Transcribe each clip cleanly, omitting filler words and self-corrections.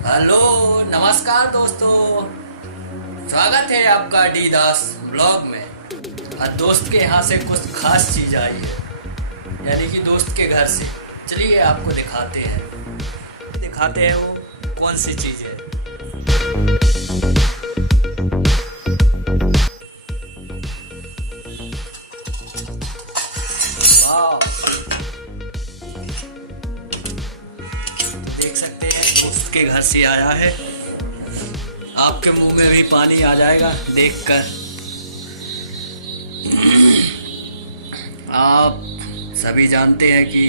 Hello, नमस्कार दोस्तों। स्वागत है आपका डी दास ब्लॉग में। आज दोस्त के यहाँ से कुछ खास चीज़ आई है, यानी कि दोस्त के घर से। चलिए आपको दिखाते हैं वो कौन सी चीज़ है। वाह, देख सकते हैं दोस्त के घर से आया है। आपके मुंह में भी पानी आ जाएगा देखकर। आप सभी जानते हैं कि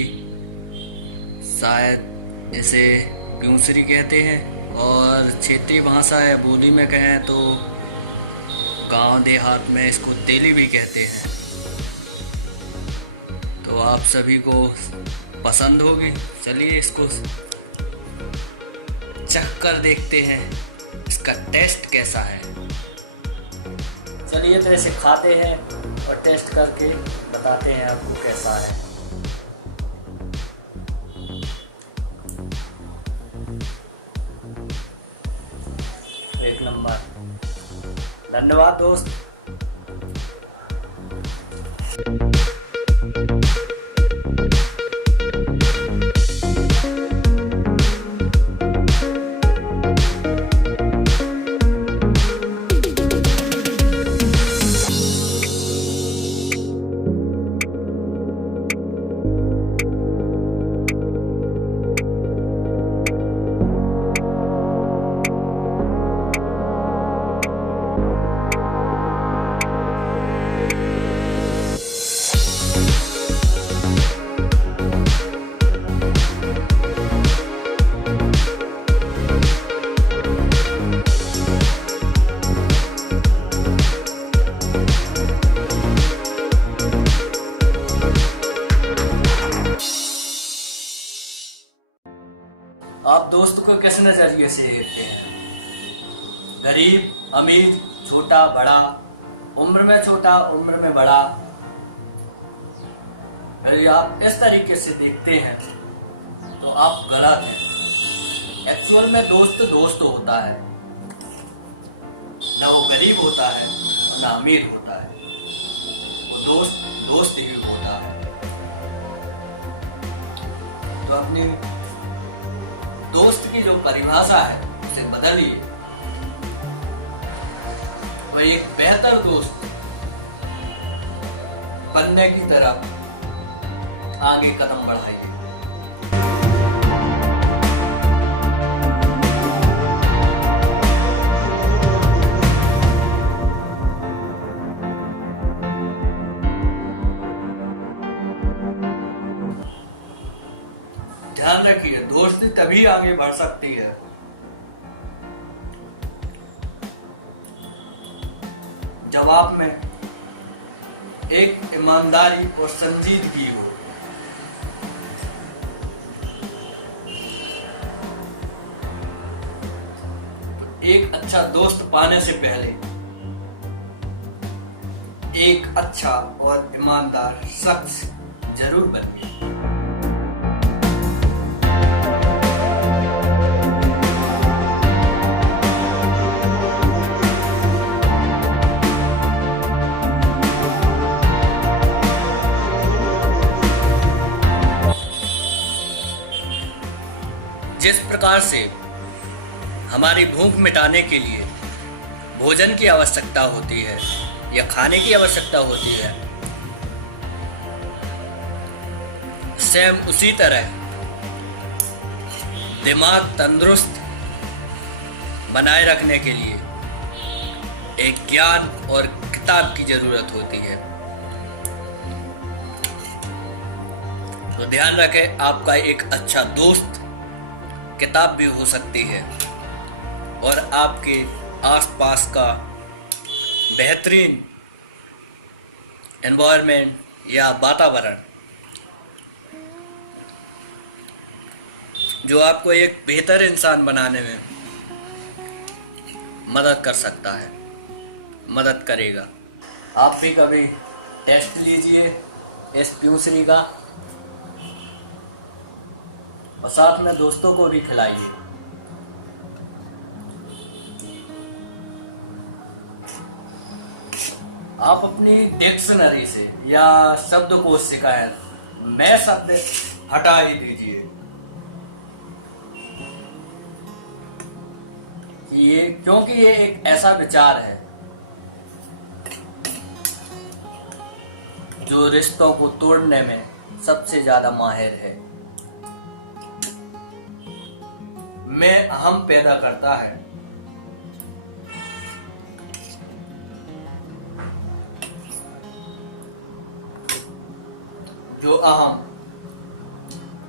शायद इसे प्यूंसरी कहते हैं, और क्षेत्रीय भाषा या बोली में कहें तो गांव देहात में इसको तेली भी कहते हैं। तो आप सभी को पसंद होगी। चलिए इसको चख कर देखते हैं इसका टेस्ट कैसा है। चलिए तो इसे खाते हैं और टेस्ट करके बताते हैं आपको कैसा है। एक नंबर। धन्यवाद दोस्त। आप दोस्त को किस नजरिए से देखते हैं? गरीब, अमीर, छोटा, बड़ा, उम्र में छोटा, उम्र में बड़ा? यदि आप इस तरीके से देखते हैं तो आप गलत हैं। एक्चुअल में दोस्त दोस्त होता है, ना वो गरीब होता है और ना अमीर होता है। वो दोस्त दोस्त ही होता है। तो अपने दोस्त की जो परिभाषा है उसे बदलिए और एक बेहतर दोस्त बनने की तरफ आगे कदम बढ़ाइए। ध्यान रखिए, दोस्ती तभी आगे बढ़ सकती है जब आप में एक ईमानदारी और संजीदगी हो। एक अच्छा दोस्त पाने से पहले एक अच्छा और ईमानदार शख्स जरूर बनिए। जिस प्रकार से हमारी भूख मिटाने के लिए भोजन की आवश्यकता होती है या खाने की आवश्यकता होती है, सेम उसी तरह दिमाग तंदुरुस्त बनाए रखने के लिए एक ज्ञान और किताब की जरूरत होती है। तो ध्यान रखें, आपका एक अच्छा दोस्त किताब भी हो सकती है और आपके आसपास का बेहतरीन एनवायरनमेंट या वातावरण जो आपको एक बेहतर इंसान बनाने में मदद कर सकता है, मदद करेगा। आप भी कभी टेस्ट लीजिए इस प्यूसरी का और साथ में दोस्तों को भी खिलाइए। आप अपनी डिक्शनरी से या शब्दकोश से कहें मैं शब्द हटा ही दीजिए। क्योंकि ये एक ऐसा विचार है जो रिश्तों को तोड़ने में सबसे ज्यादा माहिर है। मैं अहम पैदा करता है, जो अहम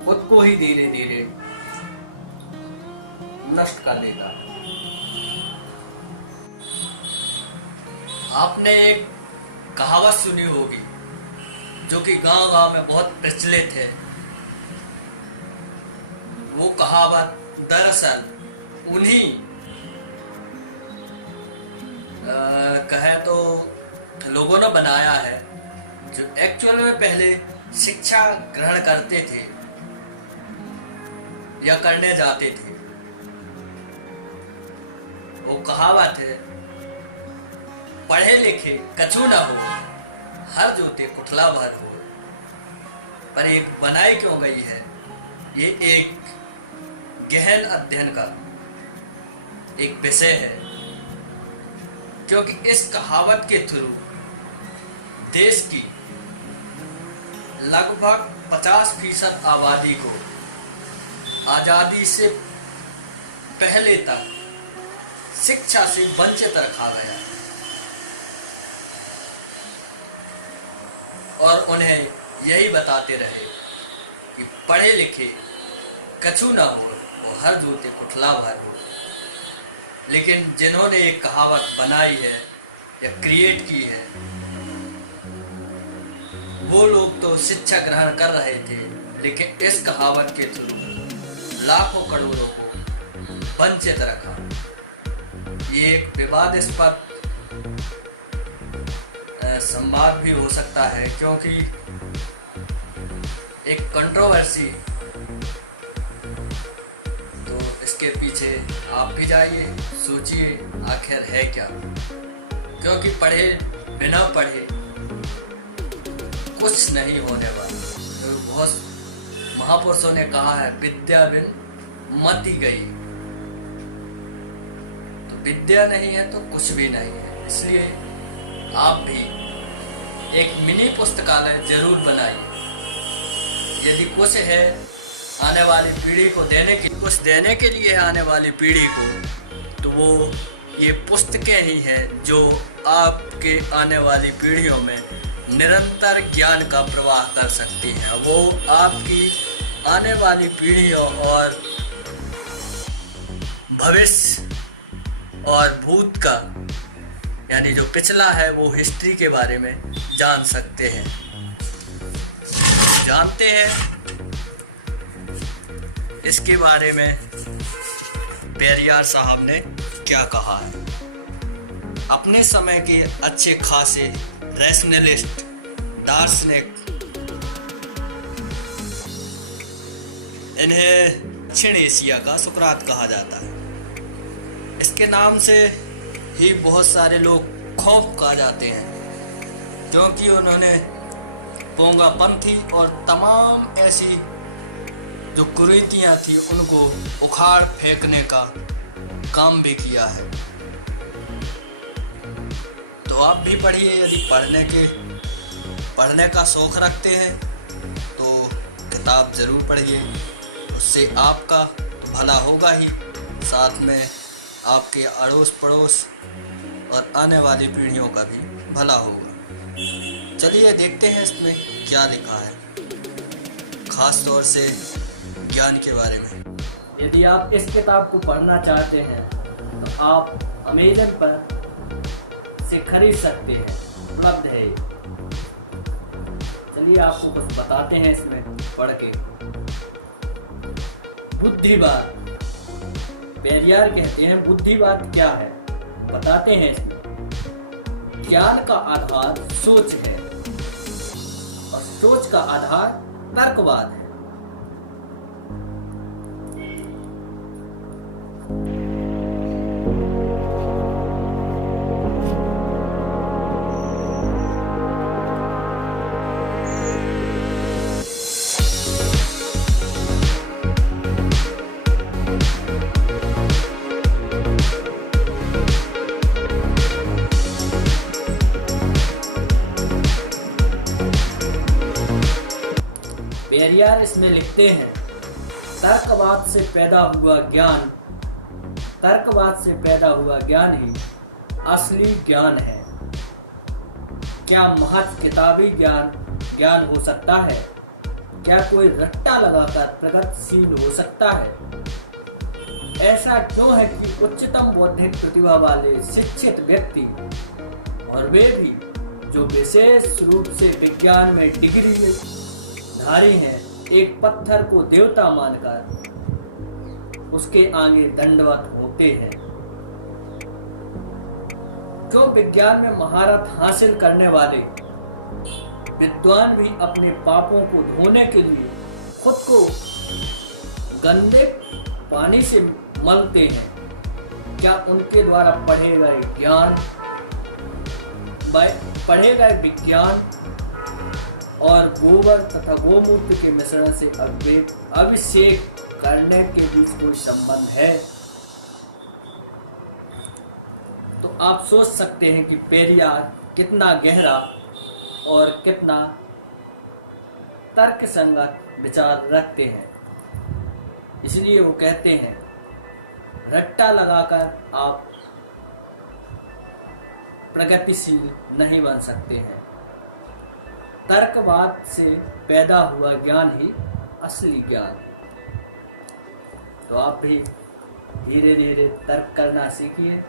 खुद को ही धीरे धीरे नष्ट कर देता है। आपने एक कहावत सुनी होगी जो कि गांव गांव में बहुत प्रचलित है। वो कहावत दरअसल उन्हीं कहे तो लोगों ने बनाया है जो एक्चुअल में पहले शिक्षा ग्रहण करते थे या करने जाते थे। वो कहावत है, पढ़े लिखे कछु न हो, हर जोते कुठला भर हो। पर एक बनाई क्यों गई है? ये एक गहन अध्ययन का एक विषय है, क्योंकि इस कहावत के थ्रू देश की लगभग 50% आबादी को आजादी से पहले तक शिक्षा से वंचित रखा गया और उन्हें यही बताते रहे कि पढ़े लिखे कछु ना हो और हर जोते कुठला भर हो। लेकिन जिन्होंने एक कहावत बनाई है या क्रिएट की है, वो लोग तो शिक्षा ग्रहण कर रहे थे, लेकिन इस कहावत के थ्रू लाखों करोड़ों को वंचित रखा। ये एक विवादास्पद संवाद भी हो सकता है, क्योंकि एक कंट्रोवर्सी, तो इसके पीछे आप भी जाइए, सोचिए आखिर है क्या। क्योंकि पढ़े बिना पढ़े कुछ नहीं होने वाला। तो बहुत महापुरुषों ने कहा है, विद्या बिन मति गई। तो विद्या नहीं है तो कुछ भी नहीं है। इसलिए आप भी एक मिनी पुस्तकालय जरूर बनाइए। यदि कुछ है आने वाली पीढ़ी को कुछ देने के लिए आने वाली पीढ़ी को, तो वो ये पुस्तकें ही हैं जो आपके आने वाली पीढ़ियों में निरंतर ज्ञान का प्रवाह कर सकती हैं। वो आपकी आने वाली पीढ़ियों और भविष्य और भूत का, यानी जो पिछला है, वो हिस्ट्री के बारे में जान सकते हैं। जानते हैं इसके बारे में पेरियार साहब ने क्या कहा है। अपने समय के अच्छे खासे रैशनलिस्ट, दार्शनिक, इन्हें दक्षिण एशिया का सुकरात कहा जाता है। इसके नाम से ही बहुत सारे लोग खौफ खा जाते हैं, क्योंकि उन्होंने पोंगापंथी और तमाम ऐसी जो कुरीतियाँ थी उनको उखाड़ फेंकने का काम भी किया है। तो आप भी पढ़िए। यदि पढ़ने का शौक़ रखते हैं तो किताब ज़रूर पढ़िए। उससे आपका तो भला होगा ही, साथ में आपके अड़ोस पड़ोस और आने वाली पीढ़ियों का भी भला होगा। चलिए देखते हैं इसमें क्या लिखा है, खास तौर से ज्ञान के बारे में। यदि आप इस किताब को पढ़ना चाहते हैं तो आप अमेज़न पर से खरीद सकते हैं, उपलब्ध है। चलिए आपको कुछ बताते हैं इसमें पढ़ के। बुद्धिवाद, पेरियार कहते हैं बुद्धिवाद क्या है, बताते हैं इसमें। ज्ञान का आधार सोच है और सोच का आधार तर्कवाद है। पेरियार इसमें लिखते हैं, तर्कवाद से पैदा हुआ ज्ञान ही असली ज्ञान है। क्या महज किताबी ज्ञान हो सकता है? क्या कोई रट्टा लगाकर प्रगतिशील हो सकता है? ऐसा क्यों है कि उच्चतम बौद्धिक प्रतिभा वाले शिक्षित व्यक्ति, और वे भी जो विशेष रूप से विज्ञान में डिग्री धारी हैं, एक पत्थर को देवता मानकर उसके आगे दंडवत होते हैं? जो विज्ञान में महारत हासिल करने वाले विद्वान भी अपने पापों को धोने के लिए खुद को गंदे पानी से मलते हैं, क्या उनके द्वारा पढ़े गए विज्ञान और गोबर तथा गोमूत्र के मिश्रण से अभिषेक करने के बीच कोई संबंध है? तो आप सोच सकते हैं कि पेरियार कितना गहरा और कितना तर्कसंगत विचार रखते हैं। इसलिए वो कहते हैं, रट्टा लगाकर आप प्रगतिशील नहीं बन सकते हैं। तर्कवाद से पैदा हुआ ज्ञान ही असली ज्ञान है। तो आप भी धीरे धीरे तर्क करना सीखिए।